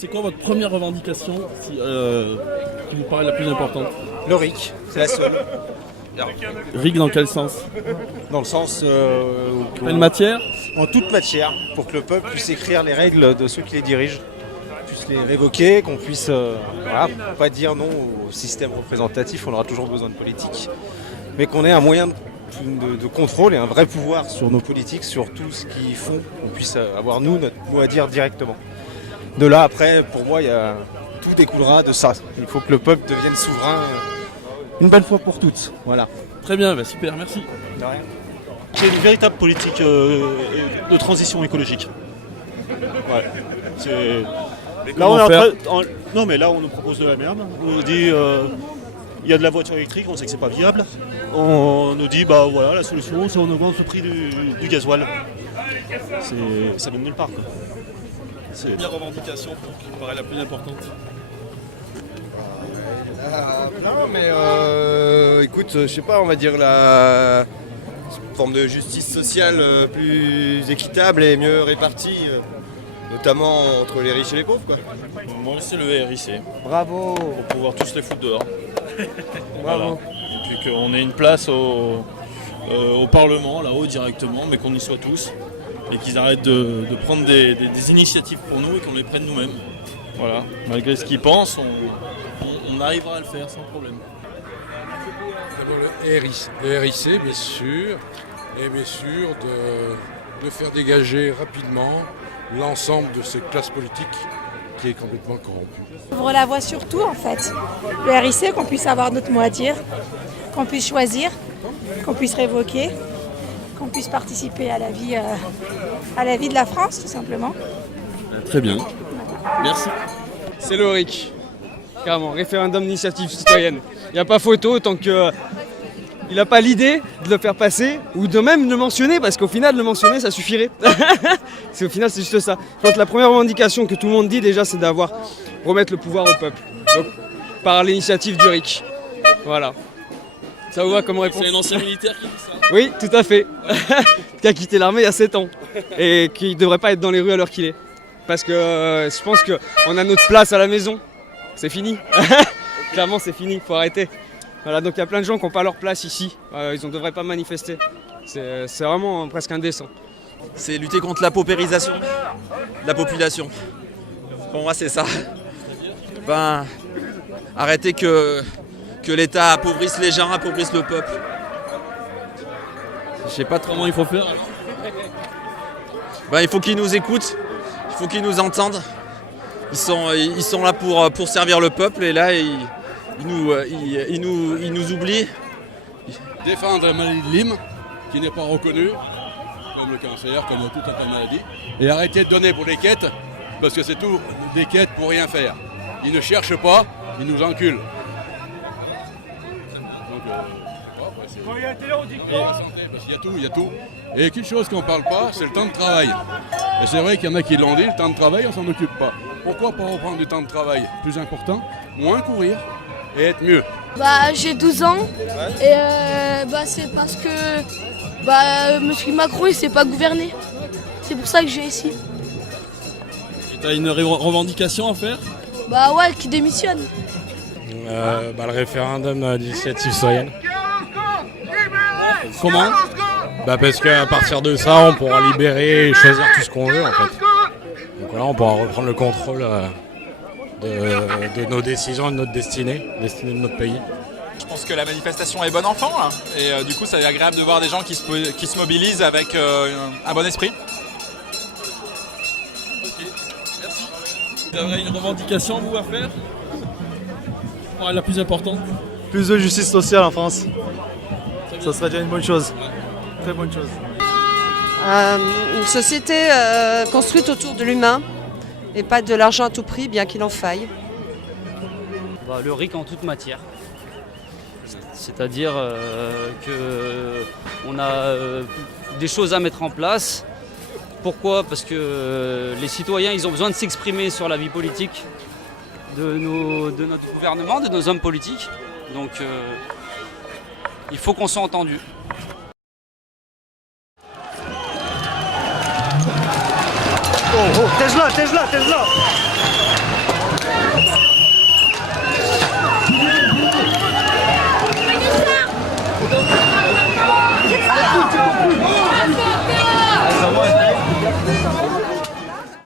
c'est quoi votre première revendication qui vous paraît la plus importante? Le RIC, c'est la seule. RIC dans quel sens? Dans le sens... Quelle matière? En toute matière, pour que le peuple puisse écrire les règles de ceux qui les dirigent, puisse les révoquer, qu'on puisse pas dire non au système représentatif, on aura toujours besoin de politique, mais qu'on ait un moyen de contrôle et un vrai pouvoir sur nos politiques, sur tout ce qu'ils font, qu'on puisse avoir nous notre mot à dire directement. De là après, pour moi, tout découlera de ça. Il faut que le peuple devienne souverain une bonne fois pour toutes. Voilà. Très bien, super, merci. De rien. C'est une véritable politique de transition écologique. Ouais. Non mais là on nous propose de la merde. On nous dit il y a de la voiture électrique, on sait que c'est pas viable. On nous dit bah voilà la solution c'est on augmente le prix du gasoil. Ça mène nulle part quoi. C'est la revendication qui vous paraît la plus importante. Non mais écoute, je sais pas, on va dire la forme de justice sociale plus équitable et mieux répartie, notamment entre les riches et les pauvres quoi. Moi c'est le RIC. Bravo. Pour pouvoir tous les foutre dehors. Bravo. Et puis qu'on ait une place au Parlement, là-haut directement, mais qu'on y soit tous. Et qu'ils arrêtent de prendre des initiatives pour nous et qu'on les prenne nous-mêmes. Voilà. Malgré ce qu'ils pensent, on arrivera à le faire sans problème. Le RIC, bien sûr, et bien sûr de faire dégager rapidement l'ensemble de cette classe politique qui est complètement corrompue. Ouvre la voie sur tout en fait. Le RIC, qu'on puisse avoir notre mot à dire, qu'on puisse choisir, qu'on puisse révoquer, qu'on puisse participer à la vie de la France tout simplement. Très bien. Merci. C'est le RIC. Carrément, référendum d'initiative citoyenne. Il n'y a pas photo tant qu'il n'a pas l'idée de le faire passer ou de même le mentionner, parce qu'au final, le mentionner, ça suffirait. Au final, c'est juste ça. Je pense que la première revendication que tout le monde dit déjà, c'est remettre le pouvoir au peuple. Donc, par l'initiative du RIC. Voilà. Ça vous va comme réponse? C'est un ancien militaire qui dit ça? Oui, tout à fait. Qui a quitté l'armée il y a 7 ans. Et qui ne devrait pas être dans les rues à l'heure qu'il est. Parce que je pense qu'on a notre place à la maison. C'est fini. Clairement, c'est fini, il faut arrêter. Voilà, donc il y a plein de gens qui n'ont pas leur place ici. Ils ne devraient pas manifester. C'est vraiment presque indécent. C'est lutter contre la paupérisation de la population. Pour moi, c'est ça. Arrêter que l'État appauvrisse les gens, appauvrisse le peuple. Je sais pas trop comment il faut faire. Il faut qu'ils nous écoutent, il faut qu'ils nous entendent. Ils sont là pour servir le peuple et là ils nous oublient. Défendre la maladie de Lyme, qui n'est pas reconnue, comme le cancer, comme tout un tas de maladies, et arrêter de donner pour des quêtes, parce que c'est tout des quêtes pour rien faire. Ils ne cherchent pas, ils nous enculent. Il y a tout. Et qu'une chose qu'on ne parle pas, c'est le temps de travail. Et c'est vrai qu'il y en a qui l'ont dit, le temps de travail, on s'en occupe pas. Pourquoi pas reprendre du temps de travail plus important, moins courir et être mieux? J'ai 12 ans et c'est parce que M. Macron il sait pas gouverner. C'est pour ça que je viens ici. Tu as une revendication à faire? Qui démissionne. Le référendum d'initiative citoyenne. Comment? Parce qu'à partir de ça, on pourra libérer et choisir tout ce qu'on veut en fait. Donc là, on pourra reprendre le contrôle de nos décisions et de notre destinée de notre pays. Je pense que la manifestation est bon enfant là. Et du coup, c'est agréable de voir des gens qui se mobilisent avec un bon esprit. Ok, merci. Vous avez une revendication vous à faire? La plus importante? Plus de justice sociale en France. Ça serait déjà une bonne chose. Très bonne chose. Une société construite autour de l'humain et pas de l'argent à tout prix, bien qu'il en faille. Le RIC en toute matière. C'est-à-dire qu'on a des choses à mettre en place. Pourquoi? Parce que les citoyens ils ont besoin de s'exprimer sur la vie politique de notre gouvernement, de nos hommes politiques. Donc il faut qu'on soit entendu. Tesla Merci.